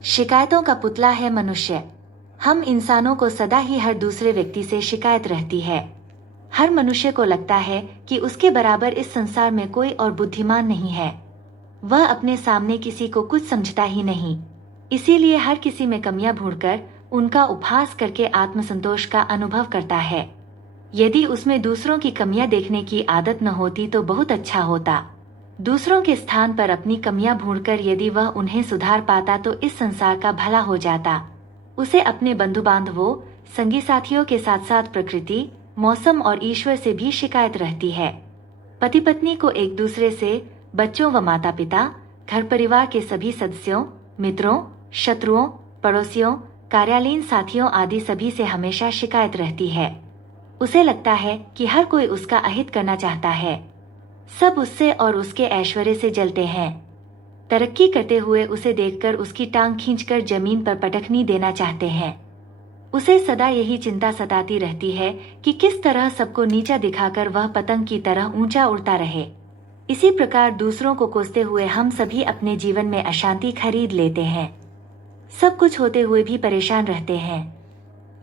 शिकायतों का पुतला है मनुष्य। हम इंसानों को सदा ही हर दूसरे व्यक्ति से शिकायत रहती है। हर मनुष्य को लगता है कि उसके बराबर इस संसार में कोई और बुद्धिमान नहीं है। वह अपने सामने किसी को कुछ समझता ही नहीं, इसीलिए हर किसी में कमियां ढूंढकर उनका उपहास करके आत्मसंतोष का अनुभव करता है। यदि उसमें दूसरों की कमियां देखने की आदत न होती तो बहुत अच्छा होता। दूसरों के स्थान पर अपनी कमियां ढूंढकर यदि वह उन्हें सुधार पाता तो इस संसार का भला हो जाता। उसे अपने बंधु बांधवों, संगी साथियों के साथ साथ प्रकृति, मौसम और ईश्वर से भी शिकायत रहती है। पति पत्नी को एक दूसरे से, बच्चों व माता पिता, घर परिवार के सभी सदस्यों, मित्रों, शत्रुओं, पड़ोसियों, कार्यालयीन साथियों आदि सभी से हमेशा शिकायत रहती है। उसे लगता है कि हर कोई उसका अहित करना चाहता है। सब उससे और उसके ऐश्वर्य से जलते हैं। तरक्की करते हुए उसे देखकर उसकी टांग खींचकर जमीन पर पटखनी देना चाहते हैं। उसे सदा यही चिंता सताती रहती है कि किस तरह सबको नीचा दिखाकर वह पतंग की तरह ऊंचा उड़ता रहे। इसी प्रकार दूसरों को कोसते हुए हम सभी अपने जीवन में अशांति खरीद लेते हैं। सब कुछ होते हुए भी परेशान रहते हैं।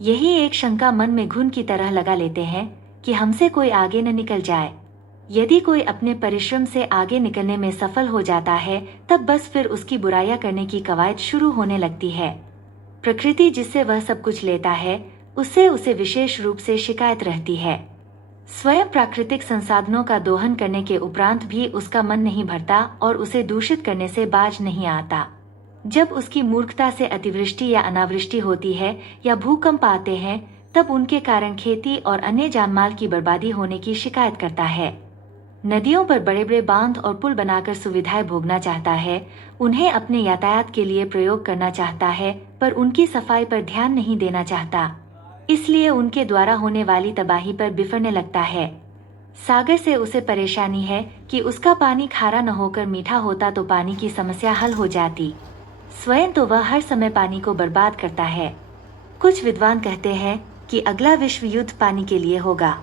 यही एक शंका मन में घुन की तरह लगा लेते हैं कि हमसे कोई आगे न निकल जाए। यदि कोई अपने परिश्रम से आगे निकलने में सफल हो जाता है तब बस फिर उसकी बुराइयां करने की कवायद शुरू होने लगती है। प्रकृति जिससे वह सब कुछ लेता है उससे उसे विशेष रूप से शिकायत रहती है। स्वयं प्राकृतिक संसाधनों का दोहन करने के उपरांत भी उसका मन नहीं भरता और उसे दूषित करने से बाज नहीं आता। जब उसकी मूर्खता से अतिवृष्टि या अनावृष्टि होती है या भूकंप आते हैं तब उनके कारण खेती और अन्य जानमाल की बर्बादी होने की शिकायत करता है। नदियों पर बड़े बड़े बांध और पुल बनाकर सुविधाएं भोगना चाहता है, उन्हें अपने यातायात के लिए प्रयोग करना चाहता है, पर उनकी सफाई पर ध्यान नहीं देना चाहता। इसलिए उनके द्वारा होने वाली तबाही पर बिफरने लगता है। सागर से उसे परेशानी है कि उसका पानी खारा न होकर मीठा होता तो पानी की समस्या हल हो जाती। स्वयं तो वह हर समय पानी को बर्बाद करता है। कुछ विद्वान कहते हैं कि अगला विश्व युद्ध पानी के लिए होगा।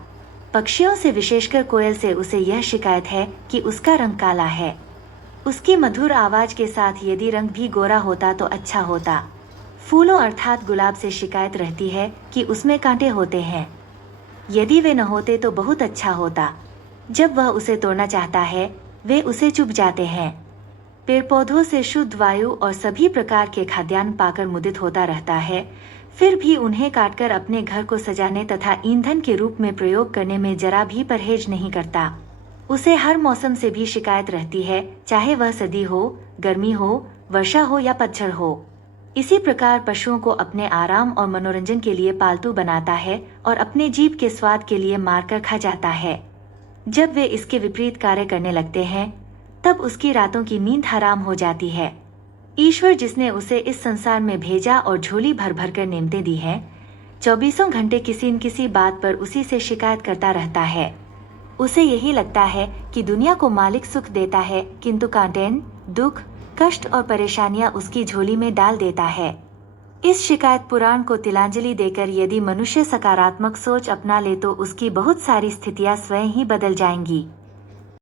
पक्षियों से विशेषकर कोयल से उसे यह शिकायत है कि उसका रंग काला है। उसकी मधुर आवाज के साथ यदि रंग भी गोरा होता तो अच्छा होता। फूलों अर्थात गुलाब से शिकायत रहती है कि उसमें कांटे होते हैं। यदि वे न होते तो बहुत अच्छा होता। जब वह उसे तोड़ना चाहता है वे उसे चुभ जाते हैं। पेड़ पौधों से शुद्ध वायु और सभी प्रकार के खाद्यान्न पाकर मुदित होता रहता है, फिर भी उन्हें काटकर अपने घर को सजाने तथा ईंधन के रूप में प्रयोग करने में जरा भी परहेज नहीं करता। उसे हर मौसम से भी शिकायत रहती है, चाहे वह सर्दी हो, गर्मी हो, वर्षा हो या पतझड़ हो। इसी प्रकार पशुओं को अपने आराम और मनोरंजन के लिए पालतू बनाता है और अपने जीभ के स्वाद के लिए मारकर खा जाता है। जब वे इसके विपरीत कार्य करने लगते हैं तब उसकी रातों की नींद हराम हो जाती है। ईश्वर जिसने उसे इस संसार में भेजा और झोली भर भर कर नेमतें दी हैं, 24 घंटे किसी न किसी बात पर उसी से शिकायत करता रहता है। उसे यही लगता है कि दुनिया को मालिक सुख देता है, किंतु कांटेन, दुख, कष्ट और परेशानियां उसकी झोली में डाल देता है। इस शिकायत पुराण को तिलांजलि देकर यदि मनुष्य सकारात्मक सोच अपना ले तो उसकी बहुत सारी स्थितियां स्वयं ही बदल जाएंगी।